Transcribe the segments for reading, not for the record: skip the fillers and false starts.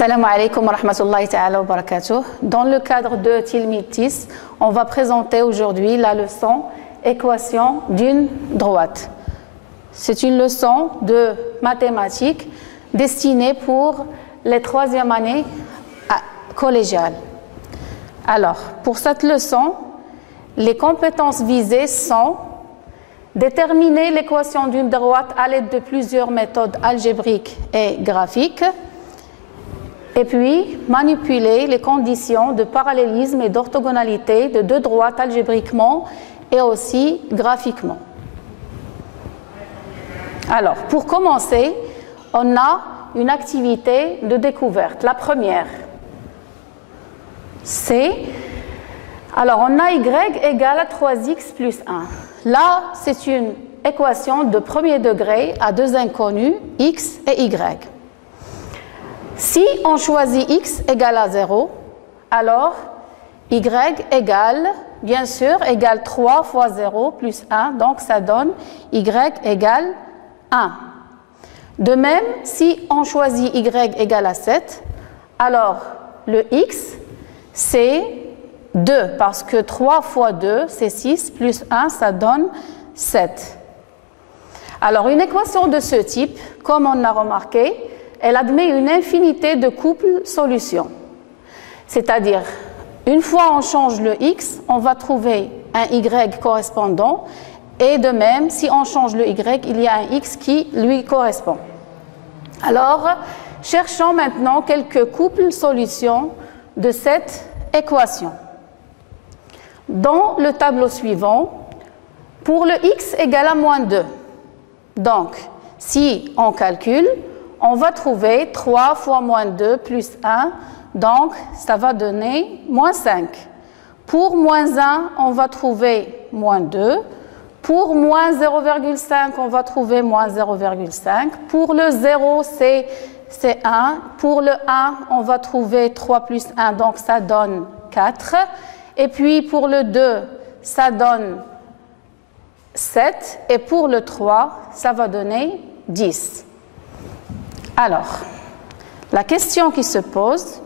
Salam alaikum wa rahmatullahi ta'ala wa barakatuh. Dans le cadre de Tilmitis, on va présenter aujourd'hui la leçon équation d'une droite. C'est une leçon de mathématiques destinée pour les troisième années collégiales. Alors, pour cette leçon, les compétences visées sont déterminer l'équation d'une droite à l'aide de plusieurs méthodes algébriques et graphiques, et puis manipuler les conditions de parallélisme et d'orthogonalité de deux droites algébriquement et aussi graphiquement. Alors, pour commencer, on a une activité de découverte. La première, c'est, alors on a y égale à 3x plus 1. Là, c'est une équation de premier degré à deux inconnus, x et y. Si on choisit x égale à 0, alors y égale, bien sûr, égale 3 fois 0 plus 1, donc ça donne y égale 1. De même, si on choisit y égale à 7, alors le x, c'est 2, parce que 3 fois 2, c'est 6, plus 1, ça donne 7. Alors, une équation de ce type, comme on a remarqué, elle admet une infinité de couples solutions. C'est-à-dire, une fois on change le x, on va trouver un y correspondant, et de même, si on change le y, il y a un x qui lui correspond. Alors, cherchons maintenant quelques couples solutions de cette équation. Dans le tableau suivant, pour le x égale à moins 2, donc si on calcule, on va trouver 3 fois moins 2 plus 1, donc ça va donner moins 5. Pour moins 1, on va trouver moins 2. Pour moins 0,5, on va trouver moins 0,5. Pour le 0, c'est 1. Pour le 1, on va trouver 3 plus 1, donc ça donne 4. Et puis pour le 2, ça donne 7. Et pour le 3, ça va donner 10. Alors, la question qui se pose,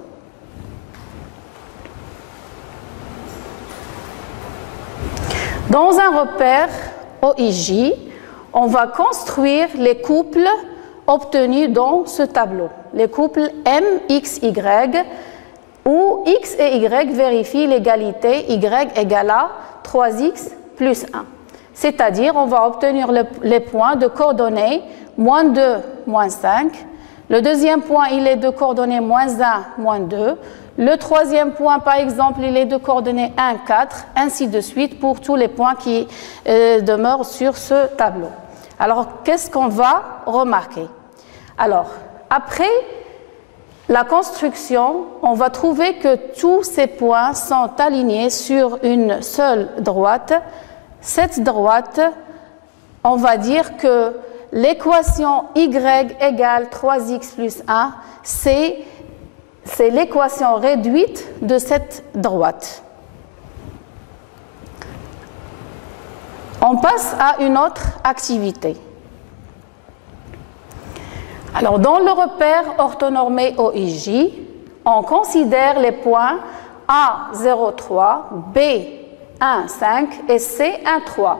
dans un repère OIJ, on va construire les couples obtenus dans ce tableau, les couples MXY, où X et Y vérifient l'égalité Y égale à 3X plus 1. C'est-à-dire, on va obtenir les points de coordonnées moins 2, moins 5. Le deuxième point, il est de coordonnées moins 1, moins 2. Le troisième point, par exemple, il est de coordonnées 1, 4, ainsi de suite pour tous les points qui demeurent sur ce tableau. Alors, qu'est-ce qu'on va remarquer? Alors, après la construction, on va trouver que tous ces points sont alignés sur une seule droite. Cette droite, on va dire que l'équation y égale 3x plus 1, c'est l'équation réduite de cette droite. On passe à une autre activité. Alors, dans le repère orthonormé OIJ, on considère les points A0,3, B1,5 et C1,3.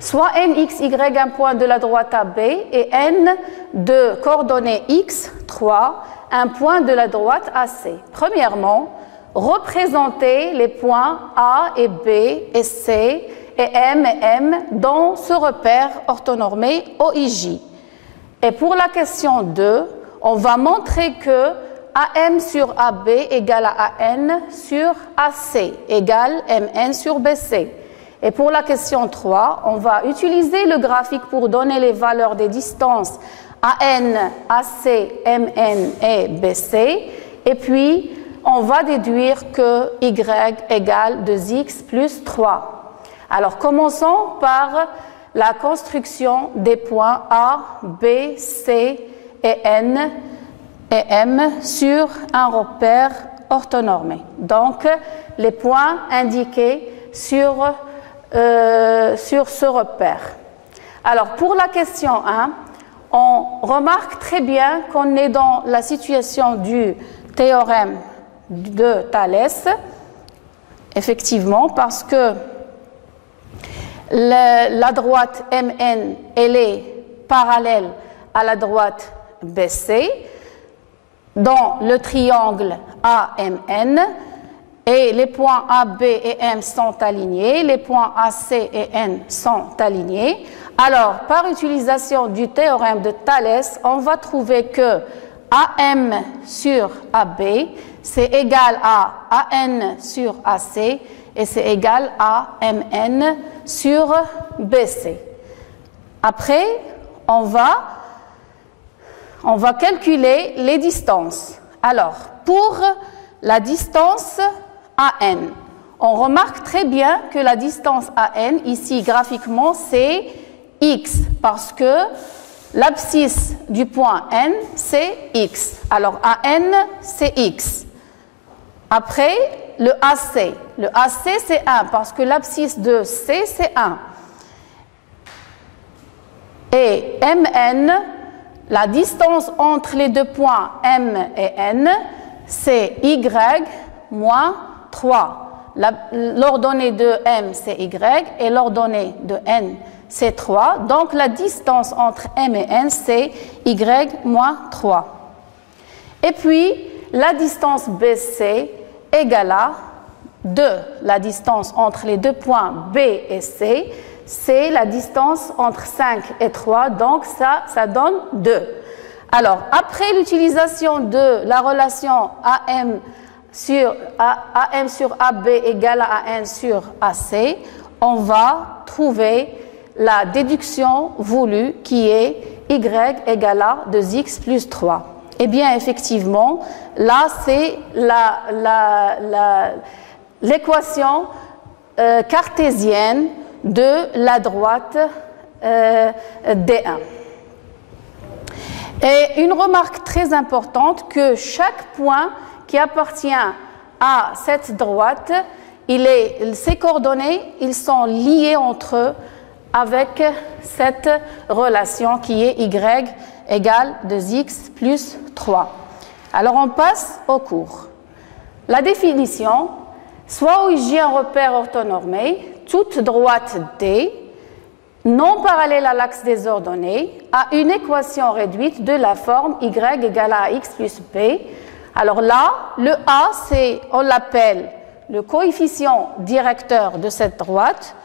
Soit NXY un point de la droite AB et N de coordonnées X, 3, un point de la droite AC. Premièrement, représenter les points A et B et C et M dans ce repère orthonormé OIJ. Et pour la question 2, on va montrer que AM sur AB égale à AN sur AC égale MN sur BC. Et pour la question 3, on va utiliser le graphique pour donner les valeurs des distances AN, AC, MN et BC. Et puis, on va déduire que Y égale 2x plus 3. Alors, commençons par la construction des points A, B, C et N et M sur un repère orthonormé. Donc, les points indiqués sur ce repère. Alors, pour la question 1, on remarque très bien qu'on est dans la situation du théorème de Thalès, effectivement, parce que la droite MN, elle est parallèle à la droite BC dans le triangle AMN, et les points AB et M sont alignés, les points AC et N sont alignés. Alors, par utilisation du théorème de Thalès, on va trouver que AM sur AB, c'est égal à AN sur AC, et c'est égal à MN sur BC. Après, on va calculer les distances. Alors, pour la distance AN, on remarque très bien que la distance AN, ici graphiquement, c'est X, parce que l'abscisse du point N, c'est X. Alors, AN, c'est X. Après, le AC. Le AC, c'est 1, parce que l'abscisse de C, c'est 1. Et MN, la distance entre les deux points M et N, c'est Y moins 3. L'ordonnée de M, c'est Y, et l'ordonnée de N, c'est 3. Donc, la distance entre M et N, c'est Y moins 3. Et puis, la distance BC égale à 2. La distance entre les deux points B et C, c'est la distance entre 5 et 3, donc ça donne 2. Alors, après l'utilisation de la relation AM sur AB égale à AN sur AC, on va trouver la déduction voulue qui est Y égale à 2x plus 3. Eh bien, effectivement, là, c'est l'équation cartésienne de la droite D1. Et une remarque très importante, que chaque point qui appartient à cette droite, ses coordonnées, ils sont liés entre eux avec cette relation qui est Y égale 2x plus 3. Alors on passe au cours. La définition, soit où j'ai un repère orthonormé, toute droite D, non parallèle à l'axe des ordonnées, a une équation réduite de la forme Y égale à x plus B. Alors là, le A, on l'appelle le coefficient directeur de cette droite.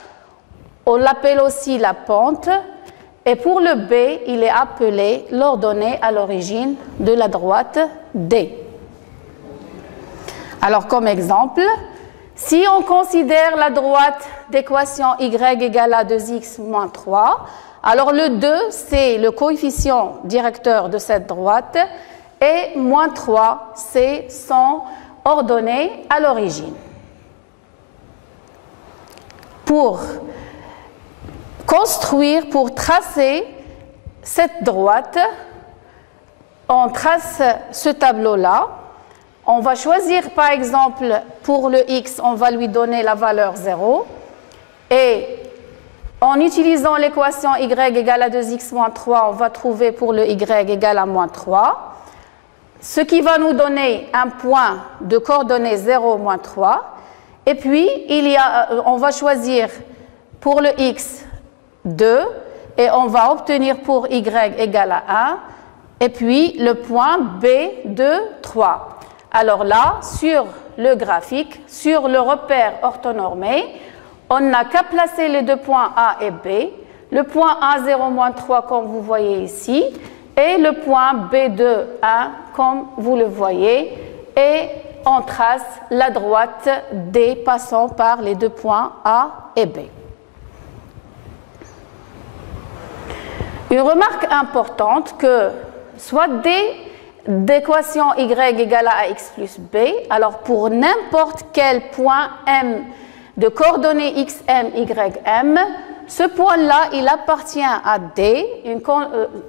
On l'appelle aussi la pente. Et pour le B, il est appelé l'ordonnée à l'origine de la droite D. Alors, comme exemple, si on considère la droite d'équation Y égale à 2x moins 3, alors le 2, c'est le coefficient directeur de cette droite, et moins 3, c'est son ordonnée à l'origine. Pour construire, pour tracer cette droite, on trace ce tableau-là. On va choisir, par exemple, pour le x, on va lui donner la valeur 0. Et en utilisant l'équation y égale à 2x moins 3, on va trouver pour le y égale à moins 3. Ce qui va nous donner un point de coordonnées 0, moins 3. Et puis, on va choisir pour le x 2. Et on va obtenir pour y égale à 1. Et puis, le point B2, 3. Alors là, sur le graphique, sur le repère orthonormé, on n'a qu'à placer les deux points A et B, le point A0 moins 3 comme vous voyez ici, et le point B2, 1 comme vous le voyez, et on trace la droite D passant par les deux points A et B. Une remarque importante que soit D d'équation y égale à x plus b, alors pour n'importe quel point m de coordonnées xm, ym, ce point-là, il appartient à D,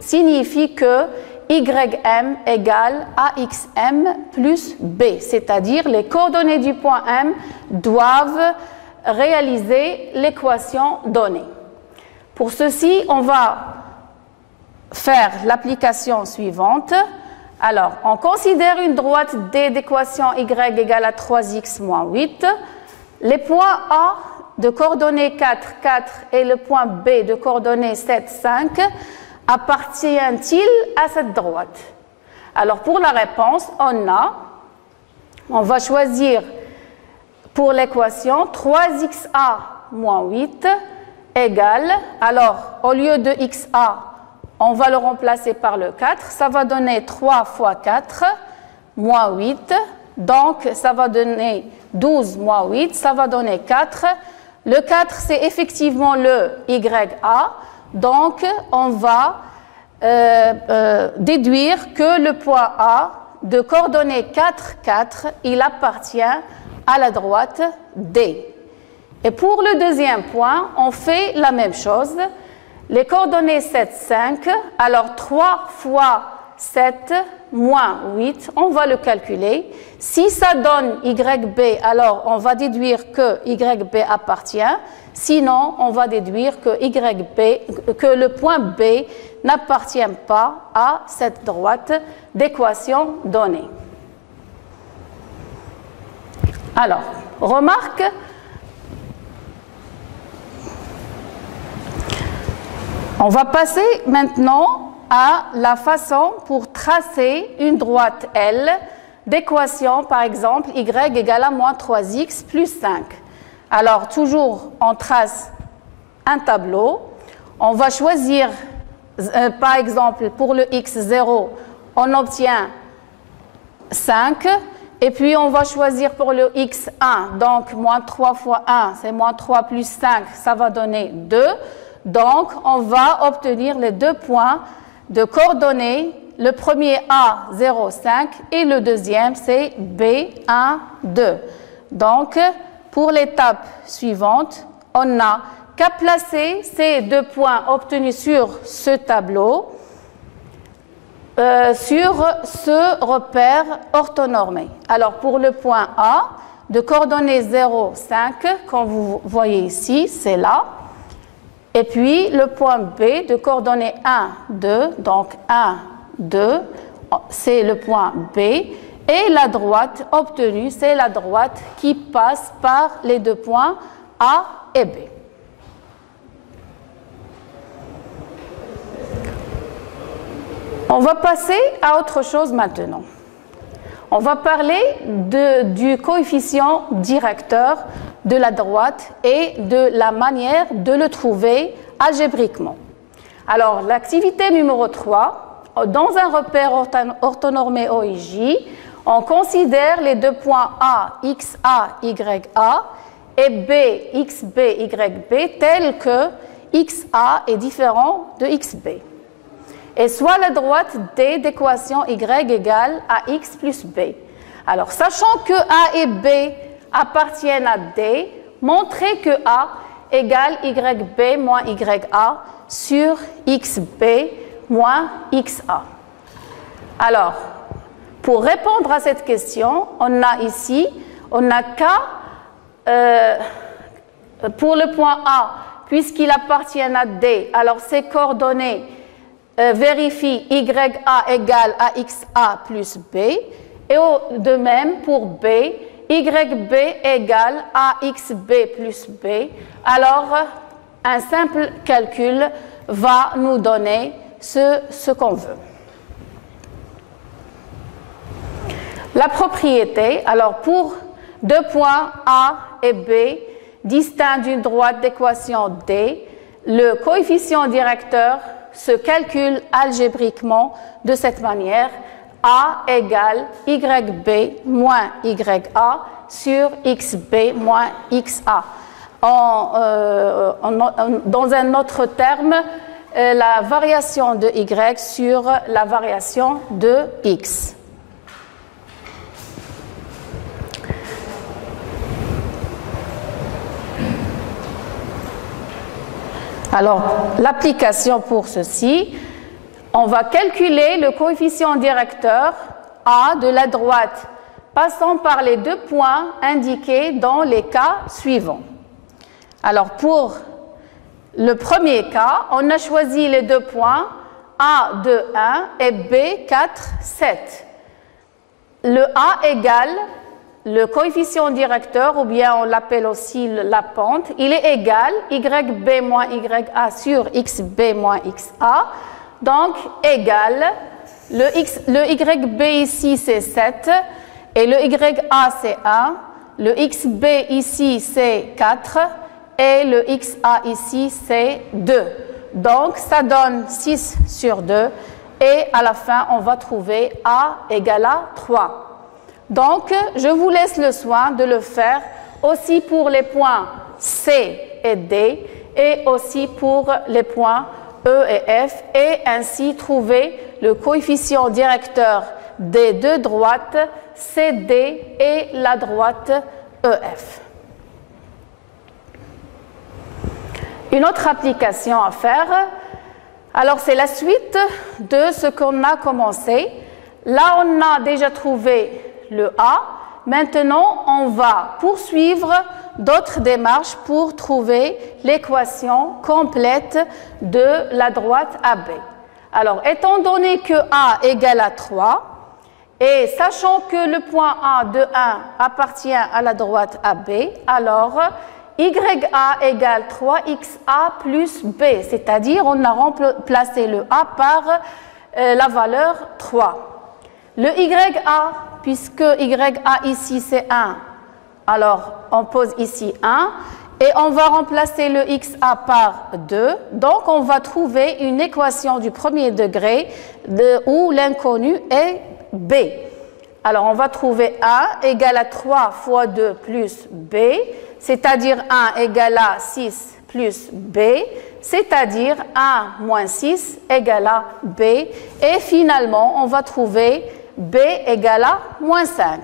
signifie que ym égale axm plus b, c'est-à-dire les coordonnées du point m doivent réaliser l'équation donnée. Pour ceci, on va faire l'application suivante. Alors, on considère une droite D d'équation y égale à 3x moins 8. Les points A de coordonnées 4, 4 et le point B de coordonnées 7, 5 appartiennent-ils à cette droite? Alors, pour la réponse, on va choisir pour l'équation 3xa moins 8 égale, alors au lieu de xa, on va le remplacer par le 4, ça va donner 3 fois 4 moins 8, donc ça va donner 12 moins 8, ça va donner 4. Le 4, c'est effectivement le YA, donc on va déduire que le point A de coordonnées 4, 4, il appartient à la droite D. Et pour le deuxième point, on fait la même chose. Les coordonnées 7, 5, alors 3 fois 7 moins 8, on va le calculer. Si ça donne YB, alors on va déduire que YB appartient. Sinon, on va déduire que le point B n'appartient pas à cette droite d'équation donnée. Alors, remarque, on va passer maintenant à la façon pour tracer une droite L d'équation, par exemple, y égale à moins 3x plus 5. Alors, toujours, on trace un tableau. On va choisir, par exemple, pour le x0, on obtient 5. Et puis, on va choisir pour le x1, donc moins 3 fois 1, c'est moins 3 plus 5, ça va donner 2. Donc, on va obtenir les deux points de coordonnées. Le premier A, 0, 5, et le deuxième, c'est B, 1, 2. Donc, pour l'étape suivante, on n'a qu'à placer ces deux points obtenus sur ce tableau sur ce repère orthonormé. Alors, pour le point A, de coordonnées 0, 5, comme vous voyez ici, c'est là. Et puis, le point B, de coordonnées 1, 2, donc 1, 2, c'est le point B. Et la droite obtenue, c'est la droite qui passe par les deux points A et B. On va passer à autre chose maintenant. On va parler du coefficient directeur de la droite et de la manière de le trouver algébriquement. Alors, l'activité numéro 3, dans un repère orthonormé OIJ, on considère les deux points A, XA, YA et B, XB, YB tels que XA est différent de XB. Et soit la droite D d'équation Y égale à X plus B. Alors, sachant que A et B appartiennent à D, montrez que A égale YB moins YA sur XB moins XA. Alors, pour répondre à cette question, on a ici, on n'a qu'à, pour le point A, puisqu'il appartient à D, alors ses coordonnées vérifient YA égale à XA plus B, et de même pour B, YB égale à XB plus B. Alors, un simple calcul va nous donner ce qu'on veut. La propriété, alors pour deux points A et B distincts d'une droite d'équation D, le coefficient directeur se calcule algébriquement de cette manière: A égale YB moins YA sur XB moins XA. Dans un autre terme, la variation de Y sur la variation de X. Alors, l'application pour ceci, on va calculer le coefficient directeur A de la droite passant par les deux points indiqués dans les cas suivants. Alors, pour le premier cas, on a choisi les deux points A, 2, 1 et B, 4, 7. Le A égale le coefficient directeur, ou bien on l'appelle aussi la pente, il est égal YB moins YA sur XB moins XA. Donc, égal, le YB ici c'est 7, et le YA c'est 1, le XB ici c'est 4, et le XA ici c'est 2. Donc, ça donne 6 sur 2, et à la fin, on va trouver A égale à 3. Donc, je vous laisse le soin de le faire aussi pour les points C et D, et aussi pour les points E et F, et ainsi trouver le coefficient directeur des deux droites CD et la droite EF. Une autre application à faire, alors c'est la suite de ce qu'on a commencé. Là, on a déjà trouvé le A. Maintenant, on va poursuivre d'autres démarches pour trouver l'équation complète de la droite AB. Alors, étant donné que A égale à 3, et sachant que le point A de 1 appartient à la droite AB, alors YA égale 3XA plus B, c'est-à-dire on a remplacé le A par la valeur 3. Le YA, puisque YA ici c'est 1, alors on pose ici 1, et on va remplacer le XA par 2, donc on va trouver une équation du premier degré où l'inconnu est B. Alors on va trouver A égale à 3 fois 2 plus B, c'est-à-dire 1 égale à 6 plus B, c'est-à-dire 1 moins 6 égale à B, et finalement on va trouver B égale à moins 5.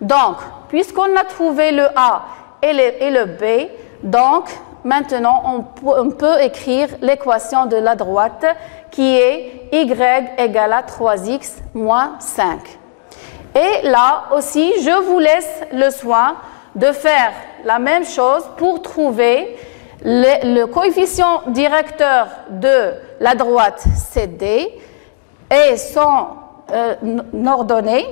Donc, puisqu'on a trouvé le A et le B, donc maintenant on peut écrire l'équation de la droite qui est Y égale à 3X moins 5. Et là aussi, je vous laisse le soin de faire la même chose pour trouver le coefficient directeur de la droite CD et son ordonnée.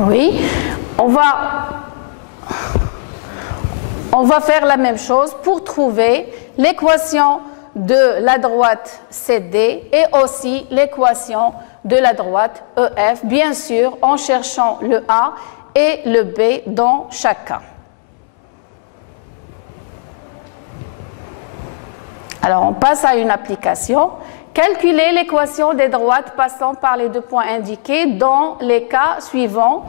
Oui, on va faire la même chose pour trouver l'équation de la droite CD et aussi l'équation de la droite EF, bien sûr en cherchant le A et le B dans chaque cas. Alors on passe à une application. Calculer l'équation des droites passant par les deux points indiqués dans les cas suivants.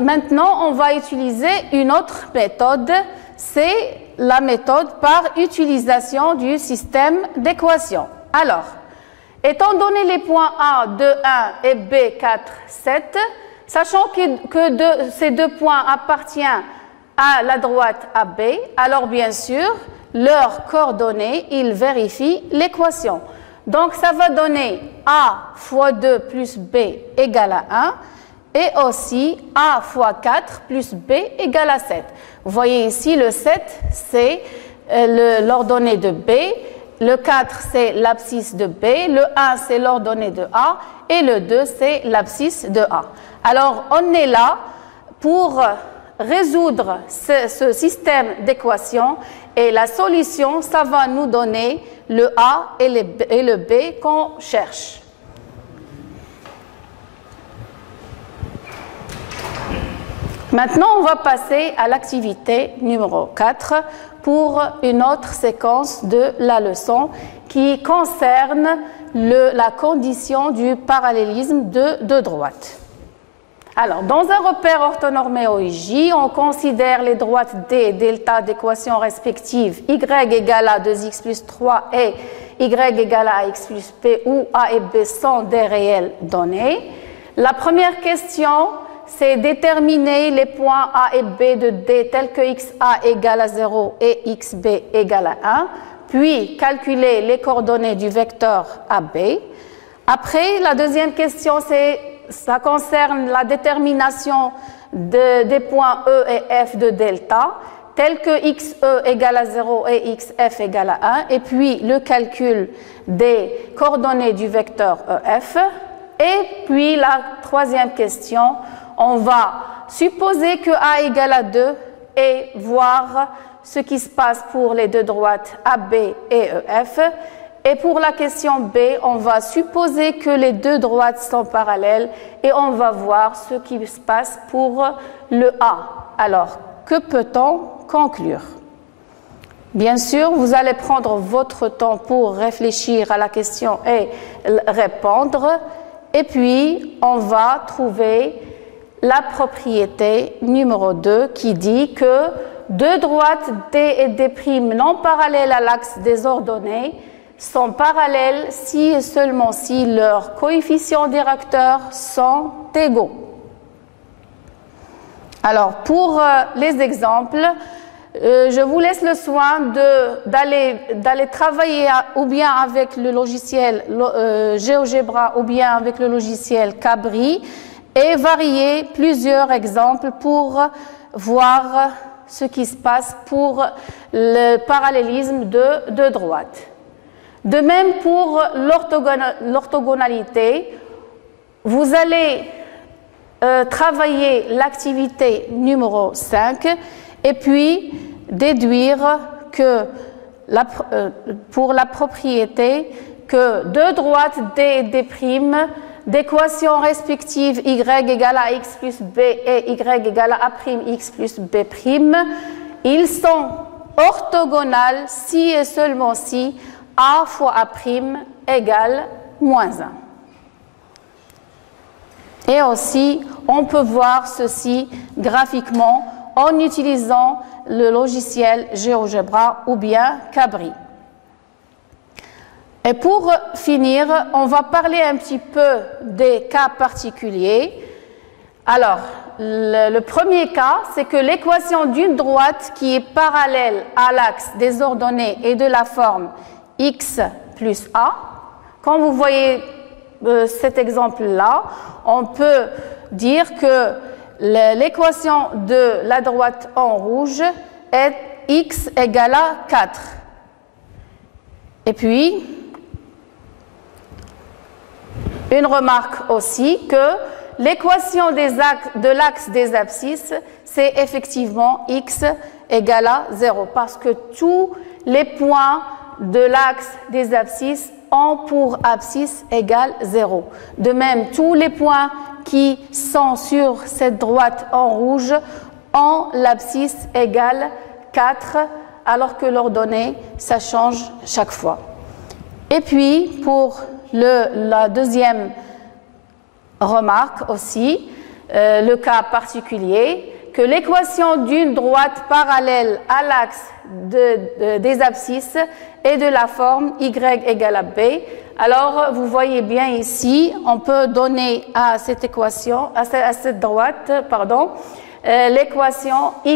Maintenant, on va utiliser une autre méthode, c'est la méthode par utilisation du système d'équations. Alors, étant donné les points A, 2, 1 et B, 4, 7, sachant que ces deux points appartiennent à la droite AB, alors bien sûr, leurs coordonnées, ils vérifient l'équation. Donc, ça va donner A fois 2 plus B égale à 1 et aussi A fois 4 plus B égale à 7. Vous voyez ici, le 7, c'est l'ordonnée de B, le 4, c'est l'abscisse de B, le 1, c'est l'ordonnée de A et le 2, c'est l'abscisse de A. Alors, on est là pour résoudre ce système d'équations et la solution, ça va nous donner le A et le B qu'on cherche. Maintenant, on va passer à l'activité numéro 4 pour une autre séquence de la leçon qui concerne la condition du parallélisme de deux droites. Alors, dans un repère orthonormé OIJ, on considère les droites D, delta d'équations respectives y égale à 2x plus 3 et y égale à x plus b, où A et B sont des réelles données. La première question, c'est déterminer les points A et B de D tels que XA égale à 0 et XB égale à 1, puis calculer les coordonnées du vecteur AB. Après, la deuxième question, ça concerne la détermination des points E et F de delta, tels que XE égale à 0 et XF égale à 1, et puis le calcul des coordonnées du vecteur EF. Et puis la troisième question, on va supposer que A égale à 2 et voir ce qui se passe pour les deux droites AB et EF. Et pour la question B, on va supposer que les deux droites sont parallèles et on va voir ce qui se passe pour le A. Alors, que peut-on conclure? Bien sûr, vous allez prendre votre temps pour réfléchir à la question et répondre. Et puis, on va trouver la propriété numéro 2 qui dit que deux droites D et D' non parallèles à l'axe des ordonnées sont parallèles si et seulement si leurs coefficients directeurs sont égaux. Alors, pour les exemples, je vous laisse le soin d'aller travailler ou bien avec le logiciel GeoGebra ou bien avec le logiciel Cabri et varier plusieurs exemples pour voir ce qui se passe pour le parallélisme de deux droites. De même pour l'orthogonalité, vous allez travailler l'activité numéro 5 et puis déduire que pour la propriété que deux droites D et D' d'équations respectives y égale à x plus b et y égale à a'x plus b', ils sont orthogonales si et seulement si a fois a' égale moins 1. Et aussi, on peut voir ceci graphiquement en utilisant le logiciel GeoGebra ou bien Cabri. Et pour finir, on va parler un petit peu des cas particuliers. Alors, le premier cas, c'est que l'équation d'une droite qui est parallèle à l'axe des ordonnées est de la forme x plus a. Quand vous voyez cet exemple-là, on peut dire que l'équation de la droite en rouge est x égale à 4. Et puis, une remarque aussi que l'équation de l'axe des abscisses, c'est effectivement x égale à 0 parce que tous les points de l'axe des abscisses ont pour abscisse égale 0. De même, tous les points qui sont sur cette droite en rouge ont l'abscisse égale 4, alors que l'ordonnée, ça change chaque fois. Et puis, pour la deuxième remarque aussi, le cas particulier, que l'équation d'une droite parallèle à l'axe des abscisses est de la forme y égale à b. Alors, vous voyez bien ici, on peut donner à cette équation, à cette droite, l'équation y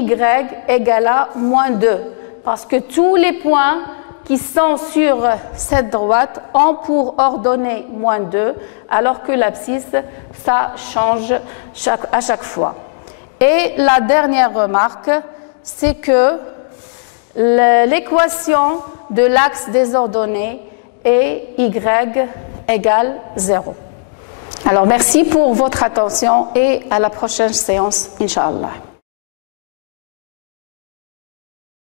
égale à moins 2, parce que tous les points qui sont sur cette droite ont pour ordonnée moins 2, alors que l'abscisse, ça change à chaque fois. Et la dernière remarque, c'est que l'équation de l'axe des ordonnées est y égale 0. Alors, merci pour votre attention et à la prochaine séance, Inch'Allah.